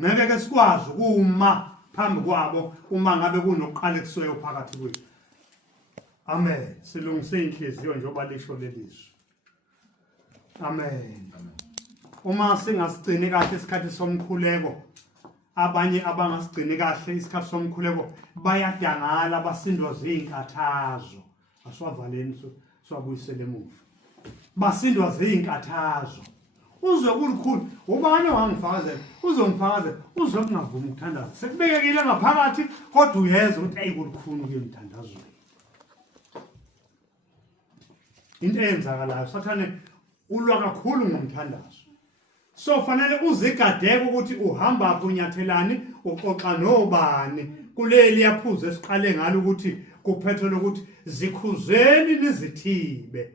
ngeke ke sikwazi ukuma phambi kwabo uma ngabe kunokuqala ekusuke phakathi kwethu. Amen. Silungise inhliziyo njengoba lisho lelizwi. Amen. Uma singasigcini kahle isikhathi somkhuleko, abanye abangasigcini kahle isikhathi somkhuleko bayadangala basindwa zinkathazo. Asiwavaleni siwabuyisele emuva. Basindwa zinkathazo. Uzwe kulikhulu, ubani wangifakazela, uzongifakazela, uzwe kungavumi ukuthandaza. Sekubekekile ngaphakathi kodwa uyeza ukuthi ayikulikhulu kuyemthandazweni. Into eyenzakalayo sathane ulwa kakhulu ngomthandazo. So fanele uzigadeke ukuthi uhamba phi unyathelani, uxoxa nobani. Kuleli yaphuza esiqale ngalo ukuthi kuphethwe lokuthi zikhuzeni nizithibe.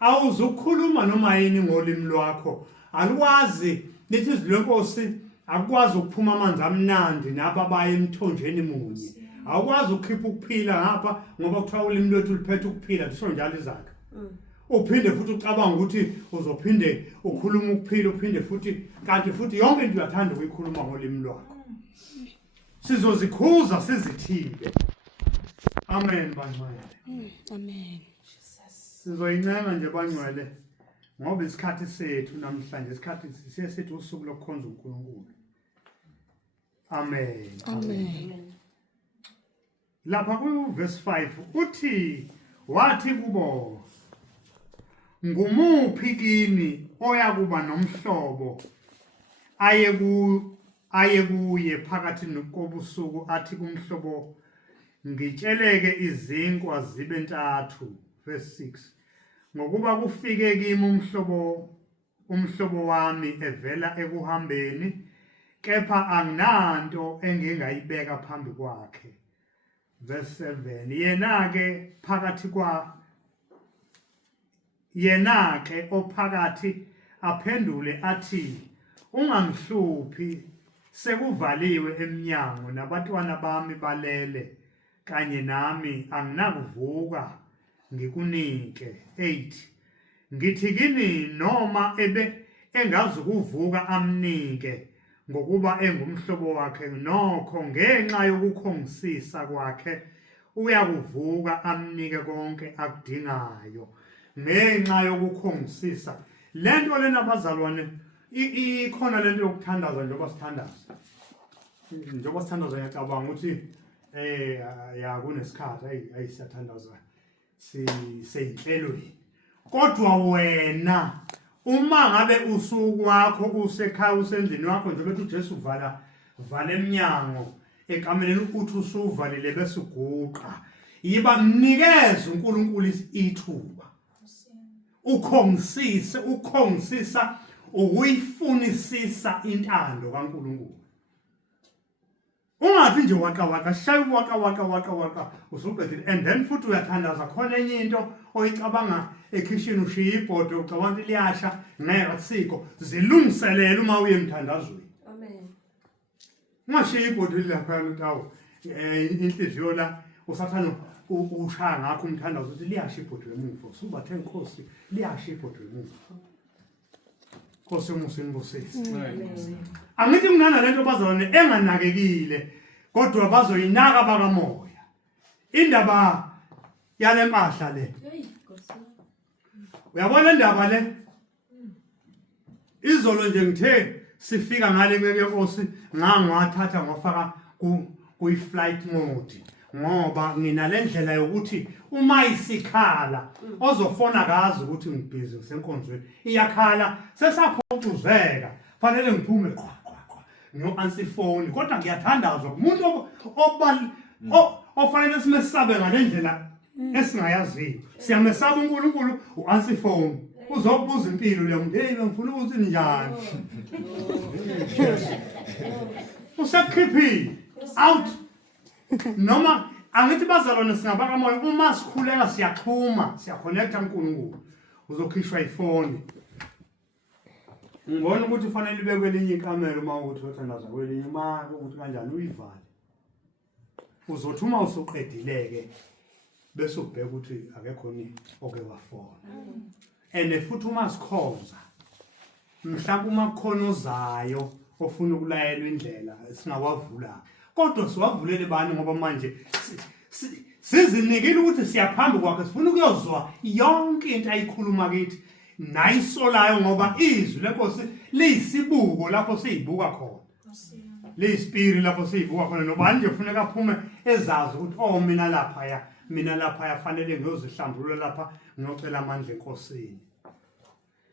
Awuzukhuluma noma yini ngolimi lwakho. Alwazi lithi izwi lenkosi akwazi ukuphuma amanzi amnandi naba baye emthonjeni munye. Awukwazi ukukhipha ukuphila ngapha ngoba kuthiwa ulimi lwethu liphethe ukuphila lisho njalo izakhe. Uphinde futhi ucabanga ukuthi uzophinde ukhuluma ukuphila uphinde futhi kanti futhi yonke into uyathanda ukuyikhuluma ngolimi lwakho. Sizozikhuza sizithibe. Amen bangcwele. Amen. Sizoyincenga nje bangcwele ngoba isikhathi sethu namhlanje isikhathi sisethu usuku lokukhonza uNkulunkulu. Amen. Amen. Lapha ku verse 5 uthi wathi kubo ngumuphi kini oyakuba nomhlobo ayekuye phakathi kobusuku athi kumhlobo ngitsheleke izinkwa zibe ntathu. Verse 6 ngokuba kufike kimi umhlobo wami evela ekuhambeni kepha anginanto engingayibeka phambi kwakhe. Verse 7 yena-ke ophakathi aphendule athi ungamhluphi sekuvaliwe eminyango nabatwana bami balele kanye nami anginakuvuka ngikunike. 8 ngithi kini noma engazukuvuka amnike ngokuba engumhlobo wakhe nokho ngenxa yokukhongisisa kwakhe uyakuvuka amnike konke akudingayo. Ngenxa yokukhongisisa lento lena bazalwane ikhona lento yokuthandaza njengoba sithandaza ngiyacabanga ukuthi ya kunesikhathi ayisathandaza seyinhlelweni. Kodwa wena uma ngabe usuku wakho usekhaya usendlini wakho nje bethi uJesu vala eminyango ekameleni ukuthi usuvalile bese uguqa yiba mnikeze uNkulunkulu ithuba ukhongisisa ukuyifunisisa intando kaNkulunkulu. Ungathi nje waka shaya waka usuqedile and then futhi uyathandaza khona enye into oyicabanga ekitchen ushiya ibhodo ucabanga ukuthi liyasha ngeke siko zilungiselele uma uye emthandazweni. Amen. Ungashiya ibhodo lapha utawo inhliziyo la usathana ushaya ngakho umthandazo ukuthi liyasha ibhodo emuva usubathe inkosi liyasha ibhodo emuva. Nkosi umusinibusisi. Angithi kunana lento bazalwane enganakekile kodwa bazoyinaka bakamoya. Indaba yale mpahla le. Uyabona indaba le? Izolo nje ngithe sifika ngale nkosi ngangwathatha ngofaka ku flight mode ngoba nginalendlela yokuthi uma isikhala ozofona kazi ukuthi ngibhizi ngisenkonzweni iyakhala sesaphoxuzeka fanele ngiphume qwa no answer phone kodwa ngiyathandazwa umuntu ofanele simesabe ngalendlela esingayaziyo siyamesaba uNkulunkulu uanswer phone uzobuza impilo le muntu hey ngifuna ukuthi njani usakhiphi out noma angithi bazalwane singabaka moya uma sikhuleka siyaxhuma siyaconnecta uNkulunkulu uzokhishwa ifoni. Ngibona ukuthi fanele ibe kwelinye ikamera uma ukuthi uthandaza kwelinye uma ukuthi kanjani uyivale. Uzothi uma usuqedileke bese ubheka ukuthi akekho ni oke wafona. And futhi uma sikhonza mhlawumbe uma kukhona ozayo ofuna ukulayelwa indlela singawavula kodwa siwavulele bani ngoba manje sizinikile ukuthi siyaphamba kwakhe sifuna ukuyozwa yonke into ayikhuluma kithi nayisolayo ngoba izwi lenkosi liyisibuko lapho siyibuka khona liyisipiri lapho siyibuka khona nobani nje kufuneka aphume ezazi ukuthi mina lapha yafanele ngiyozihlambulula lapha ngiyocela amandla enkosini.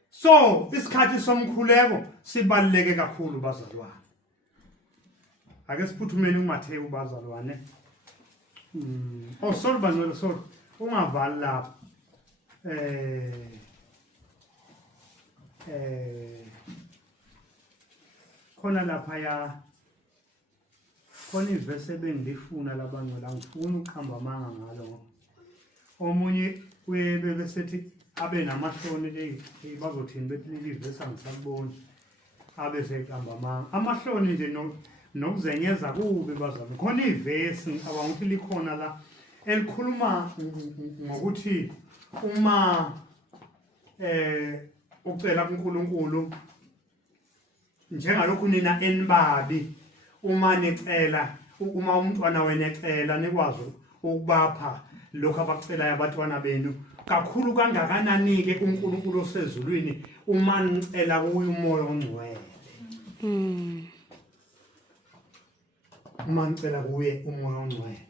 So isikhathi somkhuleko sibaluleke kakhulu bazalwane. Ake siphuthumeni uMathewu bazalwane. Sorry bazalwane, sorry. Ungavali lapha. Khona lapha ya khona ivesi ebengifuna labangcwele ngifuna ukuqhamba amanga ngalo. Omunye uyebe besethi abe namahloni bazothini bethi ivesi angisaboni abe seqhamba amanga. Amahloni nje nokuzenyeza kube bazalwane. Khona ivesi abangithi likhona la elikhuluma ngokuthi uma ucela kuNkulunkulu njengalokhu nina enibabi uma necela uma umntwana wena ecela nikwazi ukubapha lokho abakucelayo abantwana benu kakhulu kangakanani ke uNkulunkulu osezulwini uma nicela kuye umoya ongcwele. Uma nicela kuye umoya ongcwele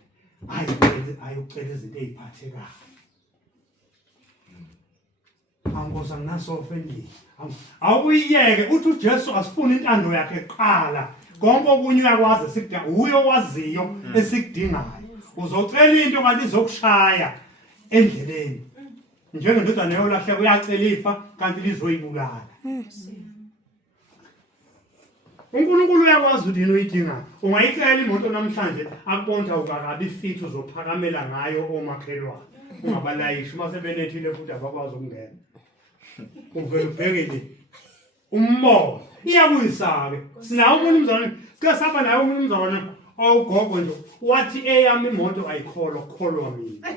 ayucela izinto eziphathekayo. Angoza nginasofendile awuyiyeke uthi uJesu asifuna intando yakhe eqala konke okunye uyakwazi sikudinga uyo waziyo esikudingayo uzocela into kanti izokushaya endleleni njengendodana yolahleka uyacela ifa kanti lizoyibulala. uNkulunkulu uyakwazi ukuthi yini uyidingayo ungayicela imoto namhlanje akubonta ukakabi fit uzophakamela ngayo omakhelwane ungabalayishi mase benethile futhi abakwazi ukungena uvela ubheke nje umoya iyakuyisake sinawo umuntu umzalwane sike saba naye umuntu umzalwane awugogo nje wathi eyami imoto ayikholwa mina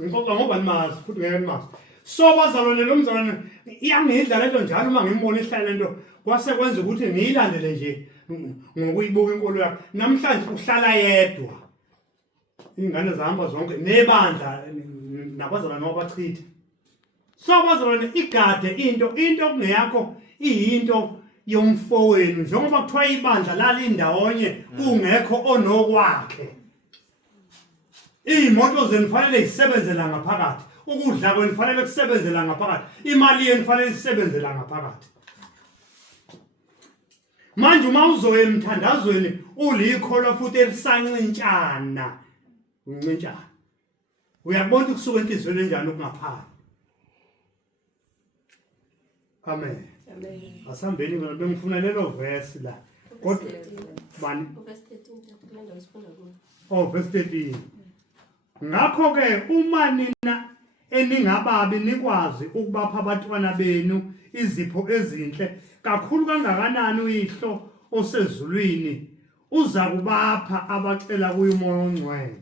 ngixoxa ngoba nimazi futhi ngeke nimazi so bazalwane lo mzalwane iyangidla lento njalo uma ngiyibona ihlala lento kwase kwenza ukuthi ngiyilandele nje ngokuyibuka inkolo yakhe namhlanje uhlala yedwa ingane zihamba zonke nebandla nabazalwane wabachitha. So bazalwane igade into kungeyakho iyinto yomfowenu njengoba kuthiwa ibandla lali ndawonye kungekho onokwakhe. Imoto zenifanele isebenzela ngaphakathi ukudla kwenifanele kusebenzela ngaphakathi imali yenifanele isebenzela ngaphakathi. Manje uma uzoya emthandazweni ulikholwa futhi elisancintshana uncintshana uyabona ukusuka enhlizweni enjani okungaphansi. Amen. Asambeni mina bengifuna lelo verse la kodwa bani verse 13 verse 13. Ngakho ke uma nina eningababi nikwazi ukubapha abantwana benu izipho ezinhle kakhulu kangakanani uyihlo osezulwini uza kubapha abacela kuye umoya ongcwele.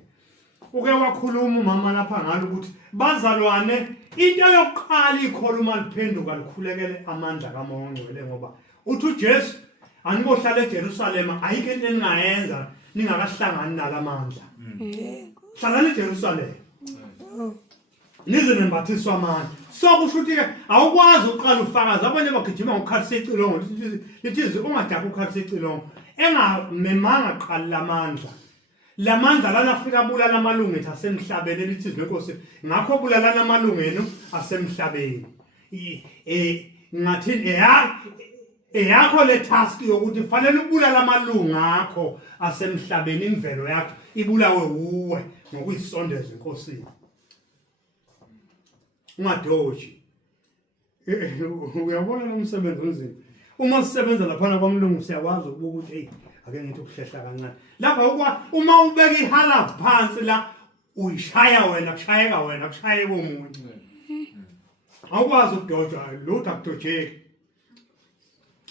Uke wakhuluma umama lapha ngalo ukuthi bazalwane into yokuqala ikhuluma liphenduka likhulekele amandla kamoya ongcwele ngoba uthi uJesu anibohlala eJerusalema ayike into eningayenza ningakahlangani nalamandla. Hlala eJerusalema nize nembathiswa amandla. So kusho ukuthi awukwazi uqala ufakaza abanye bagijima ngokukhalisa icilongo lithi ungadabi ukukhalisa icilongo engamemanga qala lamandla. Lamandla lana afika bulala amalungu ethu asemhlabeni elithi lenkosi ngakho bulala amalungu enu asemhlabeni. Ngathi eyakho le task yokuthi fanele ubulala amalungu akho asemhlabeni imvelo yakho ibulawe uwe ngokuyisondeza enkosini. Ungadoji. Uyabona lo msebenzi onzima. Uma sisebenza lapha kwamlungu siyakwazi ukuthi hey ake ngithi ukuhlehla kancane. Lapha uma ubeka ihala phansi la uyishaya wena kushayeka wena kushayeka umuntu. Awukwazi ukudoja lutho akudojeki.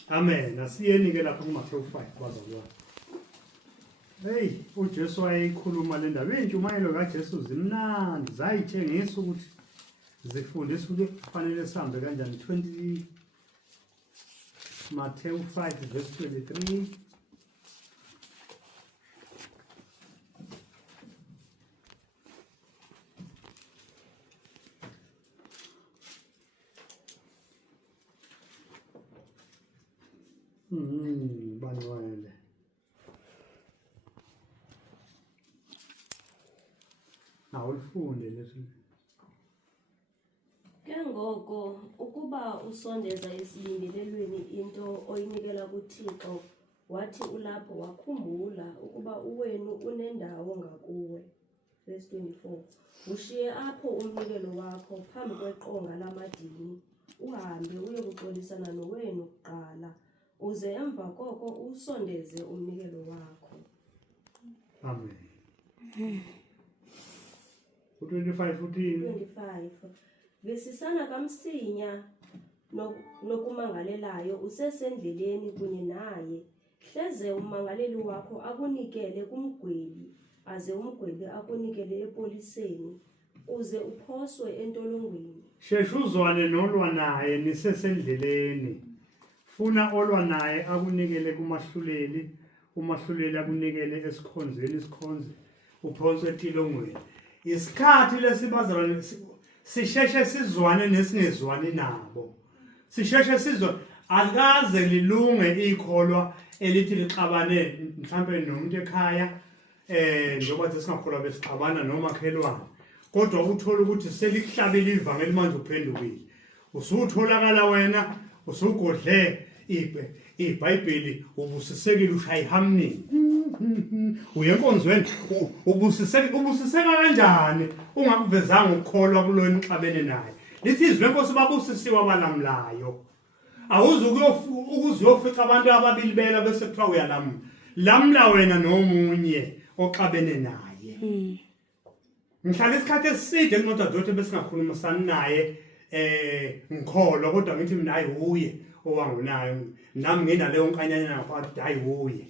Amen. Asiyeni ke lapha kuMathewu 5 kwazalwa. Hey, uJesu wayekhuluma le ndaba intshumayelo kaJesu zimnandi zayithengisa ukuthi zifundisa ukuthi kufanele sihambe kanjani 20 Matthew 5 verse 23. Banwele. Awulifunde lesi. Ke ngoko ukuba usondeza esibingelelweni into oyinikela kuThixo wathi ulapho wakhumbula ukuba uwenu unendawo ngakuwe. Verse 24. Ushiye apho umnikelo wakho phambi kweqonga lamadini uhambe uyokuxolisana nowenu kuqala uze emva koko usondeze umnikelo wakho. Amen. 25 uthini? 25. Visisana kamsinya nokumangalelayo usesendleleni kunye naye. Hleze umangaleli wakho akunikele kumgwebi aze umgwebi akunikele epoliseni uze uphoswe entolongweni. Sheshe uzwane nolwa naye nisesendleleni. Funa olwa naye akunikele kumahluleli, umahluleli akunikele esikhonzeni, isikhonzi uphonswe entolongweni. Isikhathi lesibazalwane sisheshe sizwane nesingezwani nabo. Sisheshe sizwane akaze lilunge ikholwa elithi lixabane mhlambe nomuntu ekhaya njengoba singakholwa besixabana nomakhelwane. Kodwa uthola ukuthi selikuhlabile ivangeli manje uphendukile. Usutholakala wena usugodle iBhayibheli ubusisekile ushaya ihamni. Uyenkonzweni ubusiseka kanjani ungakuvezanga ukukholwa kulona uxabene naye. Lithi izwi lenkosi babusisiwe abalamlayo. Ukuzofica abantu ababili bela bese kuthiwa uyalamla wena nomunye oxabene naye. Ngihlala isikhathi eside kunodadothi besingakhulumisani naye ngikholwa kodwa ngithi mina hayi uye owangunayo nami nginaleyo nkanyanya ngaphakathi hayi uye.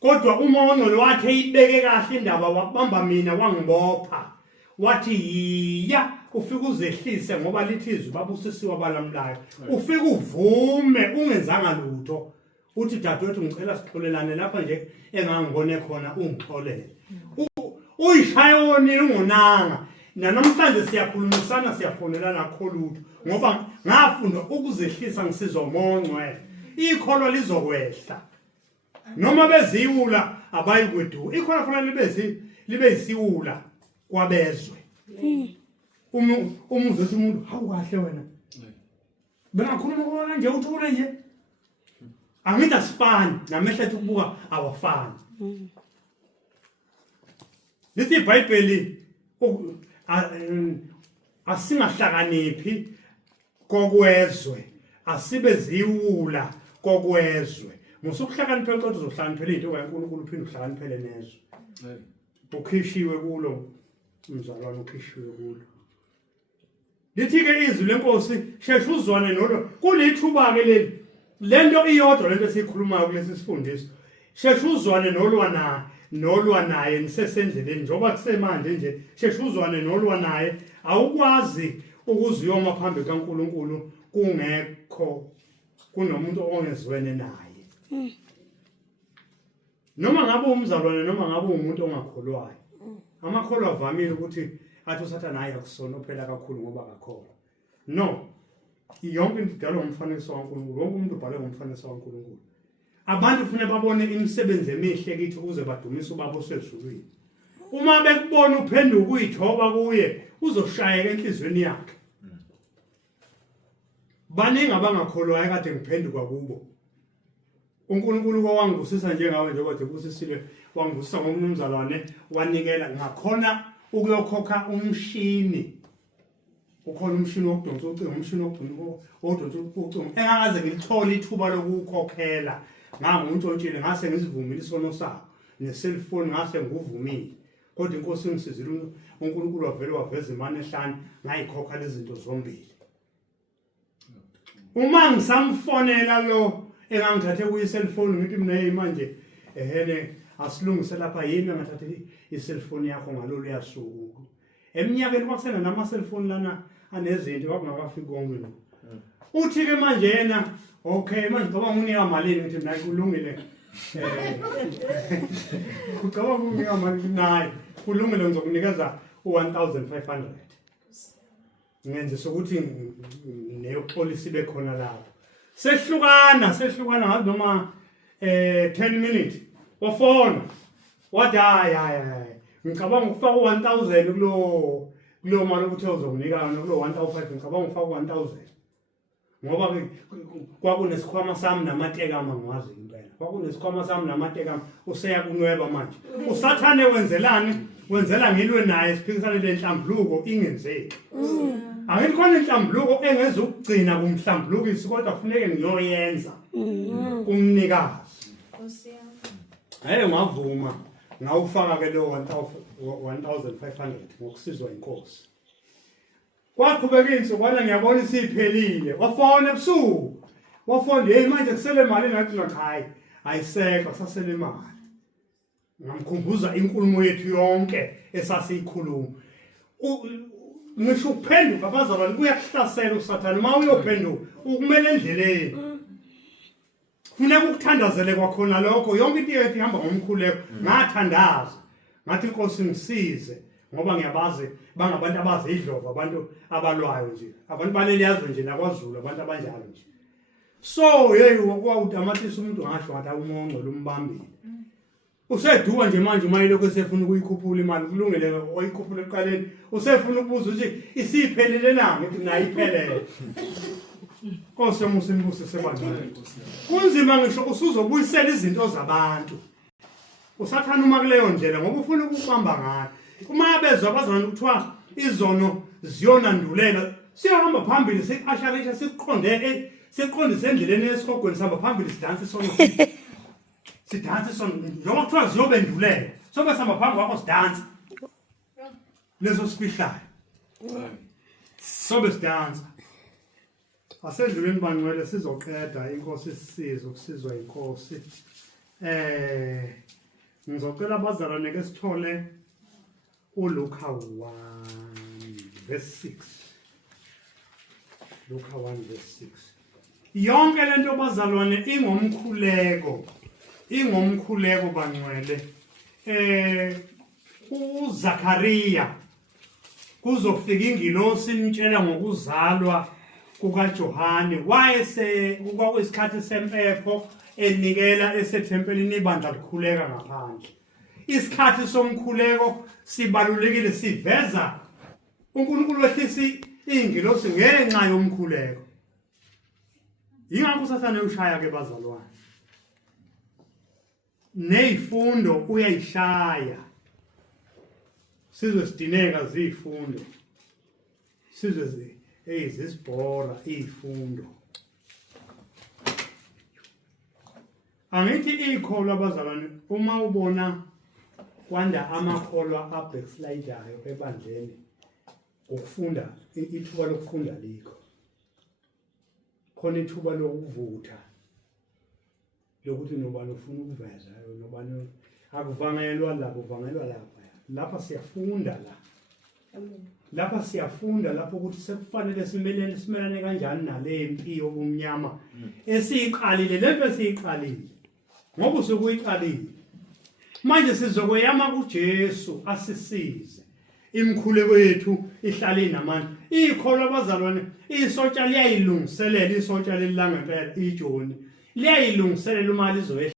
Kodwa uMongcolo wathi eyibeke kahle indaba wabamba mina wangibopha wathi yiya ufike uzehlise ngoba lithi izwi babusisiwe abalamlayo ufike uvume ungenzanga lutho uthi dadewethu ngicela sixolelane lapha nje engangibone khona ungixolele uyishayoni ungonanga namhlanje siyakhulumisana siyafonelana kholutho ngoba ngafunda ukuzehlisa ngisizwa uMongcolo ikholo lizokwehla noma beziwula abayikwedu ikhona fanele libe isiwula kwabezwe umuzothi umuntu hawu kahle wena bengakhuluma kanje uthule nje angithi asifani namehla ethi ukubuka awafani lithi iBhayibheli asingahlakaniphi kokwezwe asibe ziwula kokwezwe musukuhlakaniphe kodwa uzohlakaniphela into kaNkulunkulu uphinde uhlakaniphele nezwe ukhishiwe kulo mzalwane ukhishiwe kulo lithi ke izwi lenkosi sheshe uzwane nolo kulithuba ke leli lento iyodwa lento esikhulumayo kulesi sifundiso sheshe uzwane nolwa naye nisesendleleni njoba kusemanje nje sheshe uzwane nolwa naye awukwazi ukuziyoma phambi kaNkulunkulu kungekho kunomuntu ongezwene naye noma ngabe umzalwane noma ngabe umuntu ongakholwayo amakholwa avamile ukuthi athi usathana hayi akusona phela kakhulu ngoba akakholwa no yonke into idalwa ngomfanekiso kaNkulunkulu wonke umuntu ubhalwe ngomfanekiso kaNkulunkulu abantu kufanele babone imisebenzi emihle kithi ukuze badumise ubaba osezulwini uma bekubona uphenduka uyithoba kuye uzoshayeka enhlizweni yakhe baningi abangakholwayo kade ngiphenduka kubo uNkulunkulu wangibusisa njengawe njengoba ebusisile wangibusisa ngomnumzalwane wanikela ngakhona ukuyokhokha umshini ukhona umshini wokudonsa ucingo umshini wokudonsa ucingo engangaze ngilithole ithuba lokukhokhela nganguntshontshelwe ngase ngizivumile isono sakho ne-cellphone ngase nguvumile kodwa inkosi ingisizile uNkulunkulu wavele waveza imali ehlanu ngayikhokha lezi zinto zombili uma ngisamfonela lo engangithathe kuyi-cellphone ngithi mina hey manje ehene asilungise lapha yini ngathathe i-cellphone yakho ngalolu yasuku eminyakeni kwakusena nama-cellphone lana anezinto kwakungakafiki konke lo uthi ke manje yena okay manje ngoba nginika malini ngithi nayi kulungile ucabanga ukunika malini nayi kulungile ngizokunikeza u-1500 ngenzisa ukuthi neyopolisi bekhona lapho sehlukana ngathi noma 10 minutes wafona wathi hayi ngicabanga ukufaka u-1000 kulo mali ukuthi uzokunika kulo 1500 ngicabanga ukufaka u-1000 ngoba kwakunesikhwama sami namatekama ngiwazi impela kwakunesikhwama sami namatekama useya kunweba manje usathane wenzela ngilwe naye siphikisane lenhlambuluko ingenzeki angithi khona inhlambuluko engeza ukugcina kumhlambulukisi kodwa kufuneke ngiyoyenza kumnikazi ngavuma ngawufaka ke lo 1500 ngokusizwa inkosi kwaqhubeka insukwana ngiyabona isiphelile wafona ebusuku wafona hey manje kusele imali ngathi hayi ayisekho sasele imali ngamkhumbuza inkulumo yethu yonke esasiyikhuluma ngisho ukuphenduka abazalwane kuyakuhlasela usathane uma uyophenduka ukumele endleleni kufuneka ukuthandazele kwakhona lokho yonke into yethu ihamba ngomkhuleko ngathandaza ngathi inkosi ngisize ngoba ngiyabazi bangabantu abazi idlovu abantu abalwayo nje abantu baleli yazwe nje nakwaZulu abantu abanjalo nje so hey kwawutamatisa umuntu ngasho ngathi umongo lombambile useduka nje manje uma yiloko esefuna ukuyikhuphula imali kulungile oyikhuphula eqaleni usefuna ukubuza ukuthi isiphelele na ngithi nayiphelele Nkosi musimbuso sebanjani kunzima ngisho usuzobuyisela izinto zabantu usathana uma kuleyo ndlela ngoba ufuna ukubamba ngayo uma bezwe abazalwane kuthiwa izono ziyonandulela siyahamba phambili siqasharisha siqondise endleleni esikhogweni sihamba phambili sidanse sona njengoba kuthiwa ziyobendulela sobe sihamba phambi kwakho sidanse leso sifihlayo sobe sidansa asendleleni bangcwele sizoqeda inkosi isizwe ukusizwa inkosi ngizocela abazalwane ke sithole uLuka 1 verse 6 Luka 1 verse 6 yonke lento bazalwane ingomkhuleko bangcwele uZakhariya kuzofika ingilosi imtshela ngokuzalwa kukaJohane kwakuyisikhathi sempepho enikela esethempelini ibandla likhuleka ngaphandle isikhathi somkhuleko sibalulekile siveza uNkulunkulu wehlisi ingilosi ngenxa yomkhuleko ingakho usathane ushaya ke bazalwane nezifundo uyayishaya sizwe sidineka zifundo sizwe zisibhora izifundo angithi ikholo abazalwane uma ubona kwanda amakholwa abackslidayo ebandleni ukufunda ithuba lokufunda likho khona ithuba lokuvutha lokuthi nobani ufuna ukuveza nobani akuvangelwa lapho uvangelwa lapha siyafunda lapha siyafunda lapho ukuthi sekufanele simelane kanjani nale mpi yobumnyama esiyiqalile lento esiyiqalile ngoba usukuyiqalile manje sizokweyama kuJesu asisize imkhuleko yethu ihlale inamandla ikholo abazalwane isotsha liyayilungiselela isotsha lelangempela ijoni liyayilungiselela uma lizoye